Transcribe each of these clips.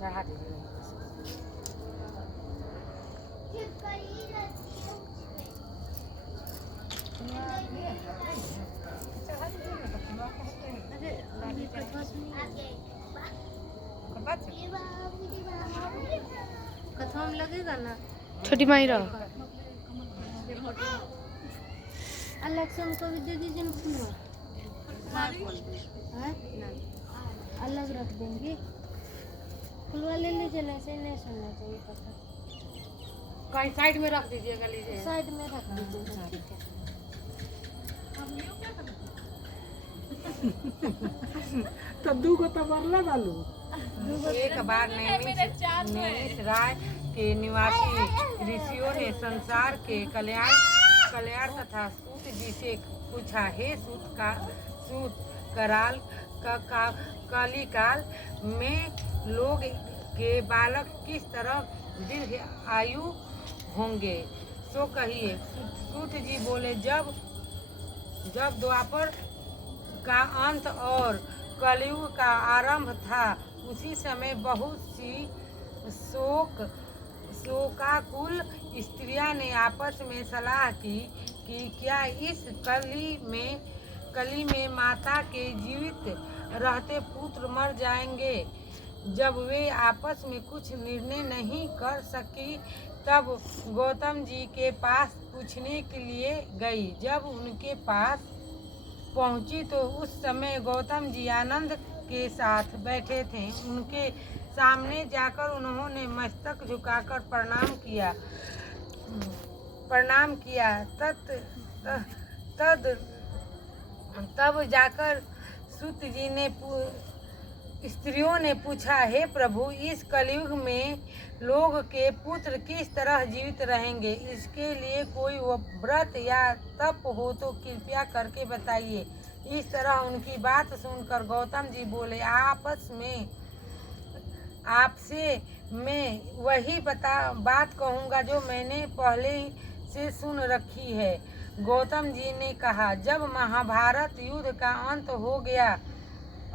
चढ़ा दीजिए। कथवा में लगेगा ना छोटी मायरा इलेक्शन को भी दे दीजिए ना फूलवा अलग रख देंगे फूलवा ले लीजिए ना ऐसे नहीं सुनना चाहिए पता कहीं साइड में रख दीजिएगा, लीजिए साइड में रख दीजिए ठीक है तो दू को तो बरला डालू। एक बार नैमिष राय के निवासी ऋषियों ने संसार के कल्याण तथा सूत जी से पूछा, हे सूत कराल कलिकाल में लोग के बालक किस तरह दीर्घ आयु होंगे, सो कहिए। सूत जी बोले, जब द्वापर का अंत और कलयुग का आरंभ था, उसी समय बहुत सी शोकाकुल स्त्रियां ने आपस में सलाह की कि क्या इस कली में माता के जीवित रहते पुत्र मर जाएंगे। जब वे आपस में कुछ निर्णय नहीं कर सकी, तब गौतम जी के पास पूछने के लिए गई। जब उनके पास पहुंची तो उस समय गौतम जी आनंद के साथ बैठे थे। उनके सामने जाकर उन्होंने मस्तक झुकाकर प्रणाम किया। तब जाकर सूत जी ने स्त्रियों ने पूछा, हे प्रभु, इस कलयुग में लोग के पुत्र किस तरह जीवित रहेंगे, इसके लिए कोई व्रत या तप हो तो कृपया करके बताइए। इस तरह उनकी बात सुनकर गौतम जी बोले, आपसे मैं वही बात कहूँगा जो मैंने पहले से सुन रखी है। गौतम जी ने कहा, जब महाभारत युद्ध का अंत हो गया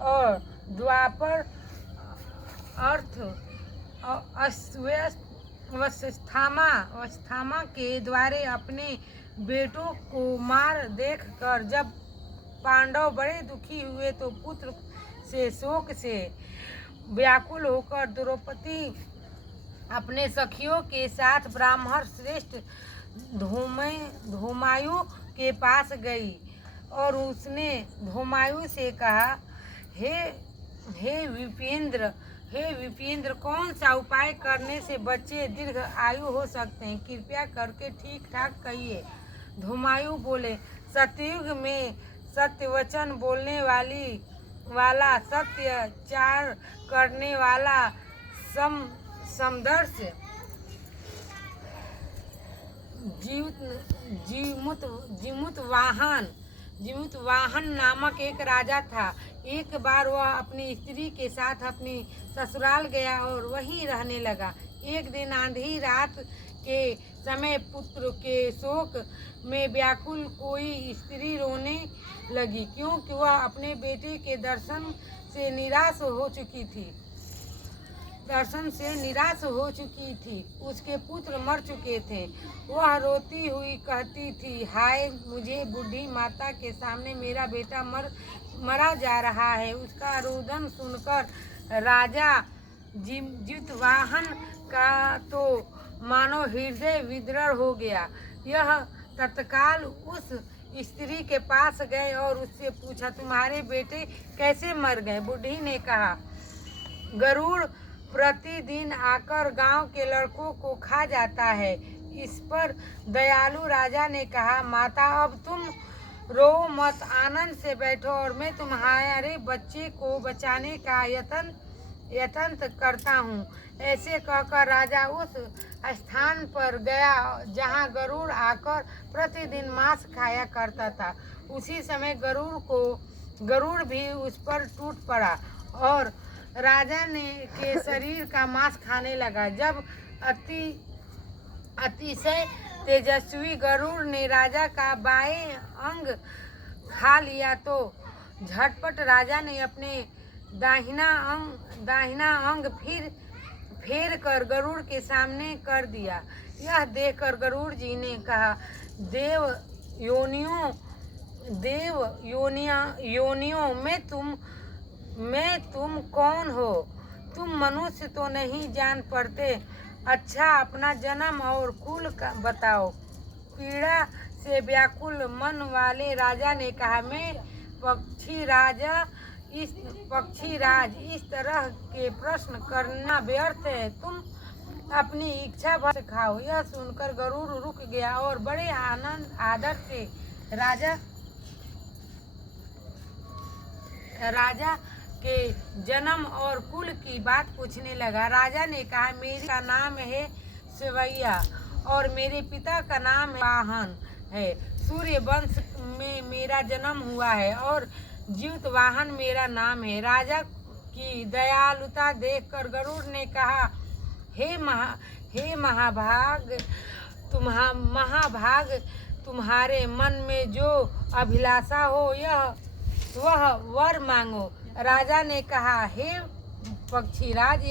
और द्वापर अर्थ अवस्थामा के द्वारे अपने बेटों को मार देखकर जब पांडव बड़े दुखी हुए तो पुत्र से शोक से व्याकुल होकर द्रौपदी अपने सखियों के साथ ब्राह्मण श्रेष्ठ धूमायु के पास गई और उसने धूमायु से कहा, हे विपेंद्र, कौन सा उपाय करने से बच्चे दीर्घ आयु हो सकते हैं, कृपया करके ठीक ठाक कहिए। धूमायु बोले, सतयुग में सत्यवचन बोलने वाला, सत्याचार करने वाला, समदर्श जीमुत वाहन नामक एक राजा था। एक बार वह अपनी स्त्री के साथ अपनी ससुराल गया और वहीं रहने लगा। एक दिन आंधी रात के समय पुत्र के शोक में व्याकुल कोई स्त्री रोने लगी, क्योंकि वह अपने बेटे के दर्शन से निराश हो चुकी थी। उसके पुत्र मर चुके थे। वह रोती हुई कहती थी, हाय मुझे बूढ़ी माता के सामने मेरा बेटा मरा जा रहा है। उसका रुदन सुनकर राजा जितवाहन का तो मानो हृदय विदृढ़ हो गया। यह तत्काल उस स्त्री के पास गए और उससे पूछा, तुम्हारे बेटे कैसे मर गए। बूढ़ी ने कहा, गरुड़ प्रतिदिन आकर गांव के लड़कों को खा जाता है। इस पर दयालु राजा ने कहा, माता अब तुम रो मत, आनंद से बैठो और मैं तुम्हारे बच्चे को बचाने का यत्न करता हूँ। ऐसे कहकर राजा उस स्थान पर गया जहाँ गरुड़ आकर प्रतिदिन मांस खाया करता था। उसी समय गरुड़ भी उस पर टूट पड़ा और राजा के शरीर का मांस खाने लगा। जब अतिशय तेजस्वी गरुड़ ने राजा का बाएं अंग खा लिया तो झटपट राजा ने अपने दाहिना अंग फेर कर गरुड़ के सामने कर दिया। यह देखकर गरुड़ जी ने कहा, देव योनियों में तुम कौन हो? तुम मनुष्य तो नहीं जान पड़ते। अच्छा, अपना जन्म और कुल का बताओ। पीड़ा से व्याकुल मन वाले राजा ने कहा, मैं पक्षीराज, इस तरह के प्रश्न करना व्यर्थ है। तुम अपनी इच्छा भर खाओ। यह सुनकर गरुड़ रुक गया और बड़े आनंद आदर से राजा के जन्म और कुल की बात पूछने लगा। राजा ने कहा, मेरा नाम है सेवैया और मेरे पिता का नाम वाहन है। सूर्य वंश में मेरा जन्म हुआ है और जीवतवाहन मेरा नाम है। राजा की दयालुता देखकर गरुड़ ने कहा, हे महाभाग, तुम्हारे मन में जो अभिलाषा हो वह वर मांगो। राजा ने कहा, हे पक्षीराज,